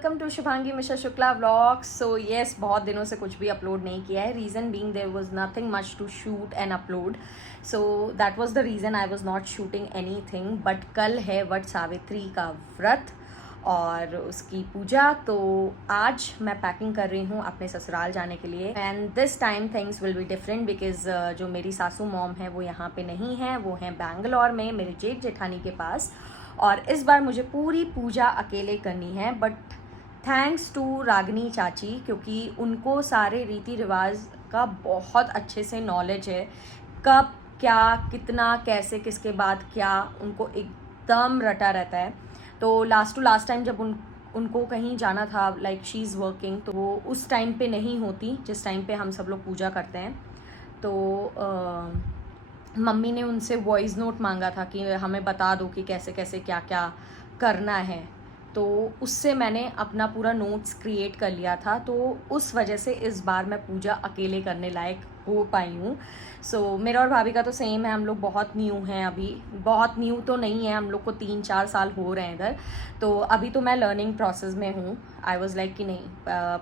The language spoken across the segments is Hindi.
Welcome to Shubhangi Mishra Shukla vlogs. So yes, बहुत दिनों से कुछ भी अपलोड नहीं किया है। Reason being there was nothing much to shoot and upload, so that was the reason I was not shooting anything. But कल है वट सावित्री का व्रत और उसकी पूजा, तो आज मैं पैकिंग कर रही हूँ अपने ससुराल जाने के लिए। And this time things will be different because जो मेरी सासू मॉम है वो यहाँ पे नहीं है, वो हैं बैंगलोर में मेरे जेठ जेठानी के पास। और इस बार मुझे पूरी पूजा अकेले करनी है, बट थैंक्स टू रागनी चाची, क्योंकि उनको सारे रीति रिवाज का बहुत अच्छे से नॉलेज है। कब क्या कितना कैसे किसके बाद क्या उनको एकदम रटा रहता है। तो लास्ट टू लास्ट टाइम जब उनको कहीं जाना था, लाइक शी इज़ वर्किंग, तो वो उस टाइम पे नहीं होती जिस टाइम पे हम सब लोग पूजा करते हैं। तो मम्मी ने उनसे वॉइस नोट मांगा था कि हमें बता दो कि कैसे कैसे क्या क्या करना है, तो उससे मैंने अपना पूरा नोट्स क्रिएट कर लिया था। तो उस वजह से इस बार मैं पूजा अकेले करने लायक हो पाई हूँ। सो मेरा और भाभी का तो सेम है, हम लोग बहुत न्यू हैं अभी। बहुत न्यू तो नहीं है, हम लोग को 3-4 साल हो रहे हैं इधर। तो अभी तो मैं लर्निंग प्रोसेस में हूँ। आई वॉज लाइक कि नहीं,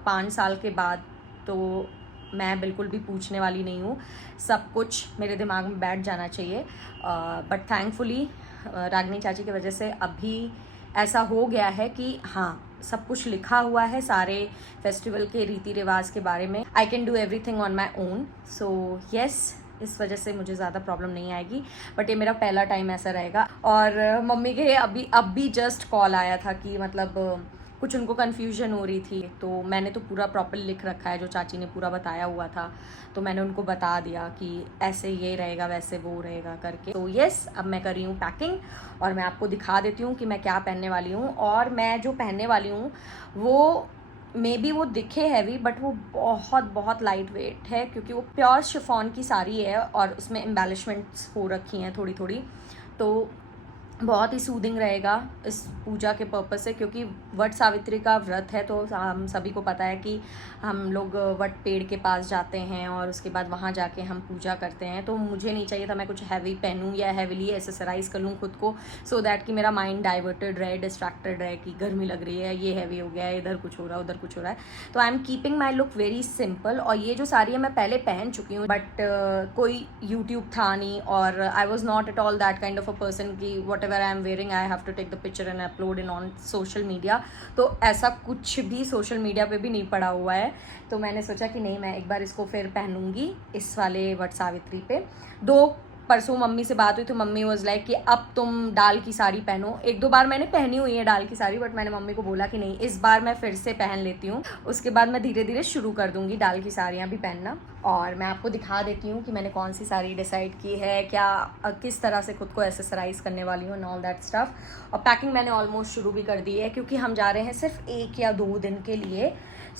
5 साल के बाद तो मैं बिल्कुल भी पूछने वाली नहीं हूँ, सब कुछ मेरे दिमाग में बैठ जाना चाहिए। बट थैंकफुली रागनी चाची की वजह से अभी ऐसा हो गया है कि हाँ, सब कुछ लिखा हुआ है सारे फेस्टिवल के रीति रिवाज के बारे में। I can do everything on my own. So yes, इस वजह से मुझे ज़्यादा प्रॉब्लम नहीं आएगी। बट ये मेरा पहला टाइम ऐसा रहेगा। और मम्मी के अब भी जस्ट कॉल आया था कि मतलब कुछ उनको कन्फ्यूजन हो रही थी, तो मैंने तो पूरा प्रॉपर लिख रखा है, जो चाची ने पूरा बताया हुआ था, तो मैंने उनको बता दिया कि ऐसे ये रहेगा वैसे वो रहेगा करके। तो येस, अब मैं कर रही हूँ पैकिंग और मैं आपको दिखा देती हूँ कि मैं क्या पहनने वाली हूँ। और मैं जो पहनने वाली हूँ वो मे बी वो दिखे हैवी, बट वो बहुत बहुत लाइट वेट है, क्योंकि वो प्योर शिफॉन की साड़ी है और उसमें एम्बेलिशमेंट्स हो रखी हैं थोड़ी थोड़ी। तो बहुत ही सूदिंग रहेगा इस पूजा के पर्पस से, क्योंकि वट सावित्री का व्रत है। तो हम सभी को पता है कि हम लोग वट पेड़ के पास जाते हैं और उसके बाद वहाँ जाके हम पूजा करते हैं। तो मुझे नहीं चाहिए था मैं कुछ हैवी पहनूं या हैवीली एक्सेसराइज कर लूँ खुद को, सो दैट कि मेरा माइंड डाइवर्टेड रहे, डिस्ट्रैक्टेड रहे कि गर्मी लग रही है, ये हैवी हो गया है, इधर कुछ हो रहा है, उधर कुछ हो रहा है। तो I am keeping my look very simple. और ये जो साड़ी है मैं पहले पहन चुकी हूँ, बट कोई यूट्यूब था नहीं, और I was not at all that kind of a person की whatever I am wearing I have to take the picture and upload in on social media. तो ऐसा कुछ भी सोशल मीडिया पे भी नहीं पड़ा हुआ है। तो मैंने सोचा कि नहीं, मैं एक बार इसको फिर पहनूंगी इस वाले वट सावित्री पे। परसों मम्मी से बात हुई तो मम्मी वॉज लाइक कि अब तुम डाल की साड़ी पहनो। 1-2 बार मैंने पहनी हुई है डाल की साड़ी, बट मैंने मम्मी को बोला कि नहीं, इस बार मैं फिर से पहन लेती हूँ, उसके बाद मैं धीरे धीरे शुरू कर दूंगी डाल की साड़ियाँ भी पहनना। और मैं आपको दिखा देती हूँ कि मैंने कौन सी साड़ी डिसाइड की है, क्या किस तरह से खुद को एक्सेसराइज करने वाली हूँ एंड ऑल दैट स्टफ। और पैकिंग मैंने ऑलमोस्ट शुरू भी कर दी है, क्योंकि हम जा रहे हैं सिर्फ 1 या 2 दिन के लिए।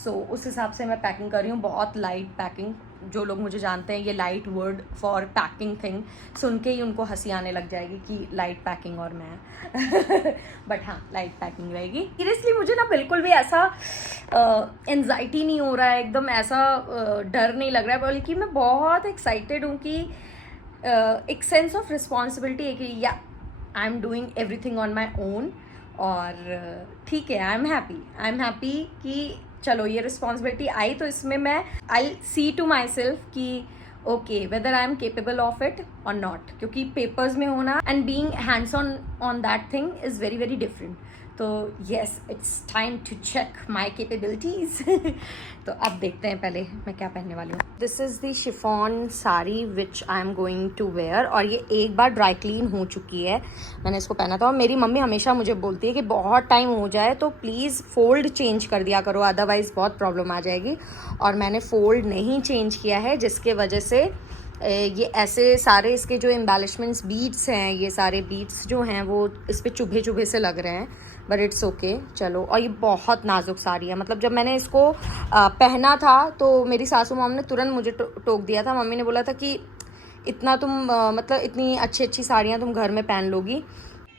सो उस हिसाब से मैं पैकिंग कर रही हूँ, बहुत लाइट पैकिंग। जो लोग मुझे जानते हैं, ये light word for packing thing सुन के ही उनको हंसी आने लग जाएगी कि लाइट पैकिंग और मैं बट हाँ, लाइट पैकिंग रहेगी। सीरियसली मुझे ना बिल्कुल भी ऐसा एंजाइटी नहीं हो रहा है, एकदम ऐसा डर नहीं लग रहा है, बल्कि मैं बहुत एक्साइटेड हूँ कि एक सेंस ऑफ रिस्पॉन्सिबिलिटी है कि या I am doing everything on my own. और ठीक है, आई एम हैप्पी कि चलो ये रिस्पॉन्सिबिलिटी आई, तो इसमें मैं I see to myself कि okay, whether I am capable of it और नॉट, क्योंकि पेपर्स में होना and being hands on that thing is very very different. तो yes, it's time to check my capabilities तो अब देखते हैं पहले मैं क्या पहनने वाली हूँ। This is the chiffon sari which I am going to wear, और ये एक बार ड्राई क्लीन हो चुकी है। मैंने इसको पहना था, और मेरी मम्मी हमेशा मुझे बोलती है कि बहुत टाइम हो जाए तो प्लीज़ फोल्ड चेंज कर दिया करो, अदरवाइज़ बहुत प्रॉब्लम आ जाएगी। और मैंने फोल्ड नहीं चेंज किया है, जिसके वजह से ये ऐसे सारे इसके जो एम्बेलिशमेंट्स बीड्स हैं, ये सारे बीड्स जो हैं वो इस पर चुभे चुभे से लग रहे हैं, बट इट्स ओके। चलो, और ये बहुत नाजुक साड़ी है। मतलब जब मैंने इसको पहना था तो मेरी सासू मॉम ने तुरंत मुझे टोक दिया था। मम्मी ने बोला था कि इतना तुम मतलब इतनी अच्छी अच्छी साड़ियाँ तुम घर में पहन लोगी।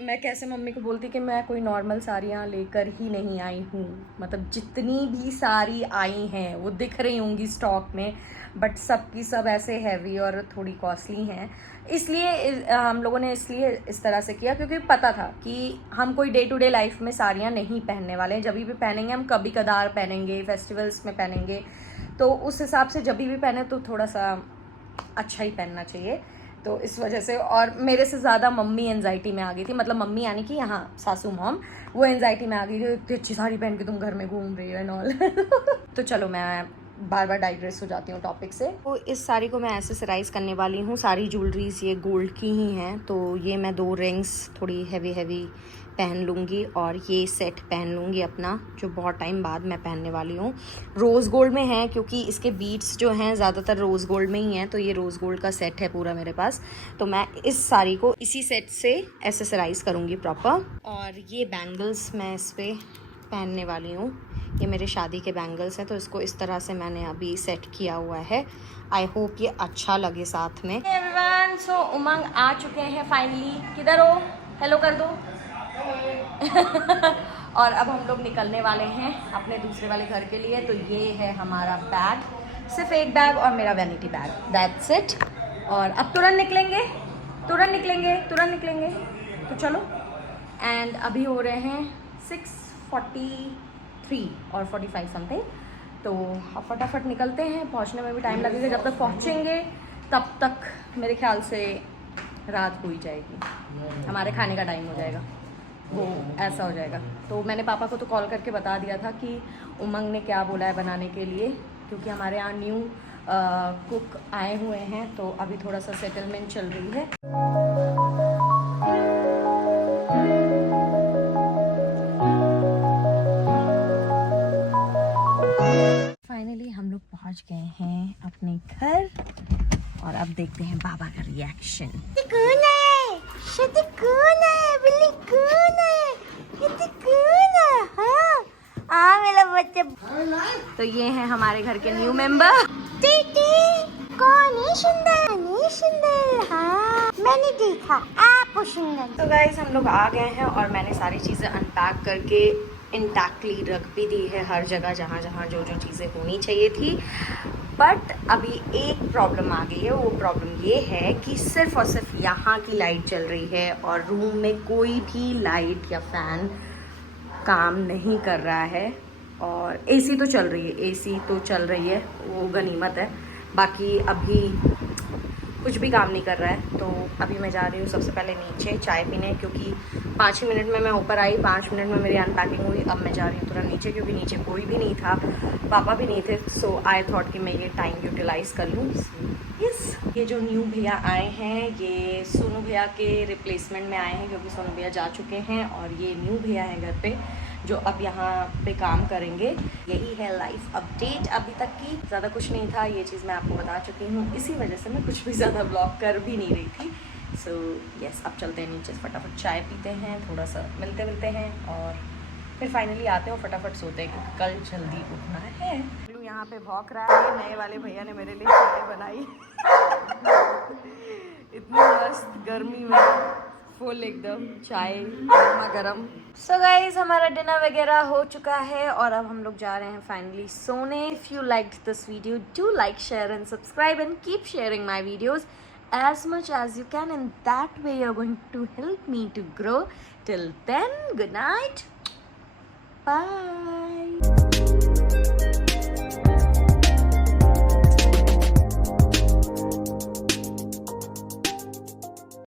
मैं कैसे मम्मी को बोलती कि मैं कोई नॉर्मल साड़ियाँ लेकर ही नहीं आई हूँ, मतलब जितनी भी साड़ी आई हैं वो दिख रही होंगी स्टॉक में, बट सब की सब ऐसे हैवी और थोड़ी कॉस्टली हैं। इसलिए हम लोगों ने इसलिए इस तरह से किया क्योंकि पता था कि हम कोई डे टू डे लाइफ में साड़ियाँ नहीं पहनने वाले हैं। जब भी पहनेंगे हम कभी कदार पहनेंगे, फेस्टिवल्स में पहनेंगे, तो उस हिसाब से जब भी पहने तो थोड़ा सा अच्छा ही पहनना चाहिए। तो इस वजह से, और मेरे से ज़्यादा मम्मी एंजाइटी में आ गई थी, मतलब मम्मी यानी कि यहाँ सासू मॉम, वो एंजाइटी में आ गई थी, इतनी अच्छी साड़ी पहन के तुम घर में घूम रही हो एंड ऑल। तो चलो मैं बार बार डाइग्रेस हो जाती हूँ टॉपिक से। तो इस साड़ी को मैं एसेसराइज करने वाली हूँ। सारी ज्वेलरीज ये गोल्ड की ही हैं, तो ये मैं 2 रिंग्स थोड़ी हैवी पहन लूँगी और ये सेट पहन लूँगी अपना, जो बहुत टाइम बाद मैं पहनने वाली हूँ। रोज़ गोल्ड में है क्योंकि इसके बीट्स जो हैं ज़्यादातर रोज़ गोल्ड में ही हैं, तो ये रोज़ गोल्ड का सेट है पूरा मेरे पास। तो मैं इस साड़ी को इसी सेट से एसेसराइज करूँगी प्रॉपर। और ये बैंगल्स मैं इस पर पहनने वाली हूँ। ये मेरे शादी के बैंगल्स हैं, तो इसको इस तरह से मैंने अभी सेट किया हुआ है। आई होप ये अच्छा लगे साथ में। एवरीवन, सो उमंग आ चुके हैं फाइनली। किधर हो? हेलो कर दो। और अब हम लोग निकलने वाले हैं अपने दूसरे वाले घर के लिए। तो ये है हमारा बैग, सिर्फ एक बैग और मेरा वैनिटी बैग, दैट्स इट। और अब तुरंत निकलेंगे। तो चलो। एंड अभी हो रहे हैं 6:43 और 45 समथिंग। तो अब फटाफट निकलते हैं, पहुंचने में भी टाइम लगेगा। जब तक पहुंचेंगे तब तक मेरे ख्याल से रात हो ही जाएगी, हमारे खाने का टाइम हो जाएगा, वो ऐसा हो जाएगा। तो मैंने पापा को तो कॉल करके बता दिया था कि उमंग ने क्या बोला है बनाने के लिए, क्योंकि हमारे यहाँ न्यू कुक आए हुए हैं, तो अभी थोड़ा सा सेटलमेंट चल रही है। फाइनली हम लोग पहुंच गए हैं अपने घर और अब देखते हैं बाबा का रिएक्शन। मेरा बच्चा। तो ये है हमारे घर के न्यू मेंबर। कौन है सुंदर? हाँ मैंने देखा, आप सुंदर। तो गाइस हम लोग आ गए हैं और मैंने सारी चीज़ें अनपैक करके इंटैक्टली रख भी दी है हर जगह, जहाँ जहाँ जो जो चीज़ें होनी चाहिए थी। बट अभी एक प्रॉब्लम आ गई है। वो प्रॉब्लम ये है कि सिर्फ और सिर्फ यहाँ की लाइट चल रही है और रूम में कोई भी लाइट या फैन काम नहीं कर रहा है। और एसी तो चल रही है, वो गनीमत है। बाकी अभी कुछ भी काम नहीं कर रहा है। तो अभी मैं जा रही हूँ सबसे पहले नीचे चाय पीने, क्योंकि 5 ही मिनट में मैं ऊपर आई, 5 मिनट में मेरी अनपैकिंग हुई। अब मैं जा रही हूँ तुरंत नीचे, क्योंकि नीचे कोई भी नहीं था, पापा भी नहीं थे। सो आई थॉट कि मैं ये टाइम यूटिलाइज़ कर लूँ। ये जो न्यू भैया आए हैं, ये सोनू भैया के रिप्लेसमेंट में आए हैं, क्योंकि सोनू भैया जा चुके हैं। और ये न्यू भैया हैं घर पे, जो अब यहाँ पे काम करेंगे। यही है लाइफ अपडेट अभी तक की, ज़्यादा कुछ नहीं था। ये चीज़ मैं आपको बता चुकी हूँ, इसी वजह से मैं कुछ भी ज़्यादा ब्लॉग कर भी नहीं रही थी। सो यस, अब चलते हैं नीचे, फटाफट चाय पीते हैं, थोड़ा सा मिलते हैं और फिर फाइनली आते हैं और फटाफट सोते हैं, क्योंकि कल जल्दी उठना है। यहाँ पे भौंक रहा है, नए वाले भैया ने मेरे लिए चाय बनाई। इतनी मस्त गर्मी में फुल एकदम चाय गर्मा गर्म। सो गाइज हमारा डिनर वगैरह हो चुका है और अब हम लोग जा रहे हैं फाइनली सोने। If you liked this video, do like, share and subscribe and keep sharing my videos as much as you can. In that way you're going to help me to grow. Till then, good night, bye.